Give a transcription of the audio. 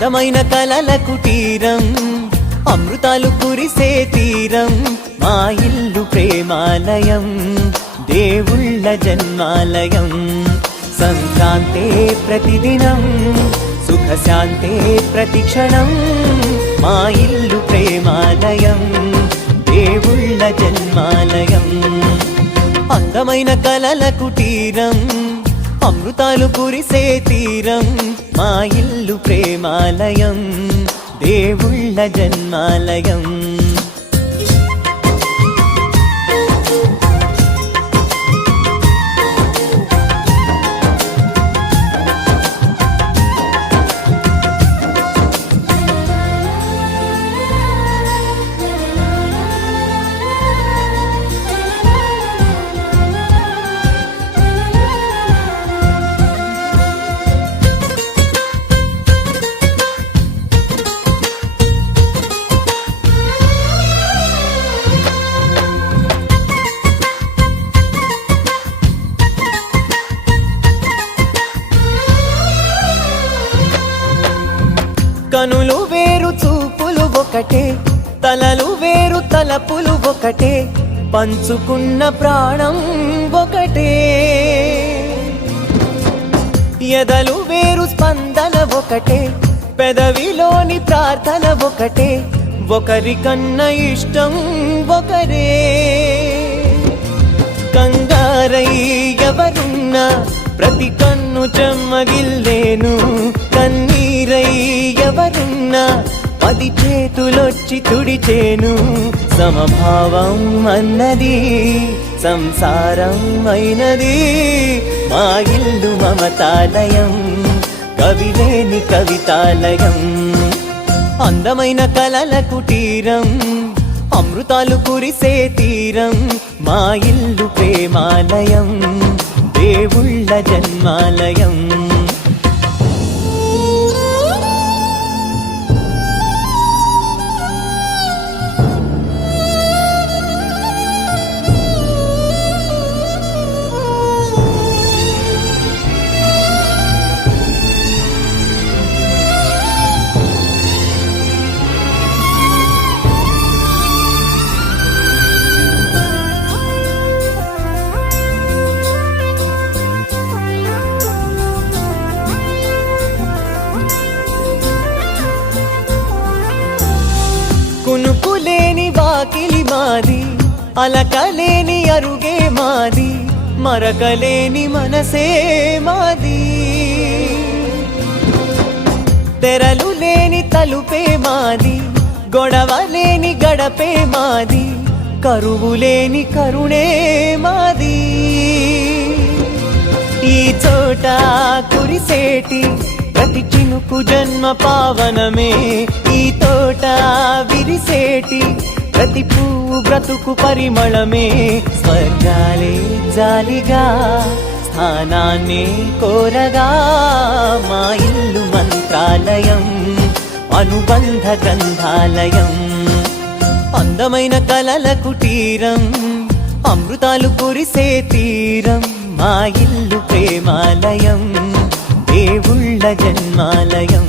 అందమైన కలల కుటీరం, అమృతాలు కురిసే తీరం, మా ఇల్లు ప్రేమాలయం, దేవుళ్ళ జన్మాలయం. సంక్రాంతే ప్రతిదినం, సుఖశాంతే ప్రతిక్షణం, మా ఇల్లు ప్రేమాలయం, దేవుళ్ళ జన్మాలయం. అందమైన కలల కుటీరం, అమృతాలు కురిసే తీరం, మా ఇల్లు ప్రేమాలయం, దేవుళ్ళ జన్మాలయం. కనులు వేరు చూపులు ఒకటే, తలలు వేరు తలపులు ఒకటే, పంచుకున్న ప్రాణం ఒకటే. ఎదలు వేరు స్పందన ఒకటే, పెదవిలోని ప్రార్థన ఒకటే, ఒకరికన్నా ఇష్టం ఒకరే. కంగారై ఎవరున్నా ప్రతి కన్ను చెమ్మగిల్లేను, కన్నీరై ఎవరున్నా 10 చేతులొచ్చి తుడిచేను. సమభావం అన్నది సంసారం అయినది, మా ఇల్లు మమతాలయం, కవిలేని కవితాలయం. అందమైన కలల కుటీరం, అమృతాలు కురిసే తీరం, మా ఇల్లు ప్రేమాలయం, దేవుళ్ళ జన్మాలయం. కునుకులేని వాకిలి మాది, అలకలేని అరుగే మాది, మరకలేని మనసే మాది. తెరలు లేని తలుపే మాది, గొడవలేని గడపే మాది, కరువులేని కరుణే మాది. ఈ చోట కురిసేటి ప్రతి చినుకు జన్మ పావనమే, ఈ తోట విరిసేటి ప్రతి పువ్వు బ్రతుకు పరిమళమే. స్వర్గాలే జాలిగా స్థానాన్ని కోరగా, మా ఇల్లు మంత్రాలయం, అనుబంధ గ్రంథాలయం. అందమైన కలల కుటీరం, అమృతాలు కురిసే తీరం, మా ఇల్లు ప్రేమాలయం, దేవుళ్ళ జన్మాలయం.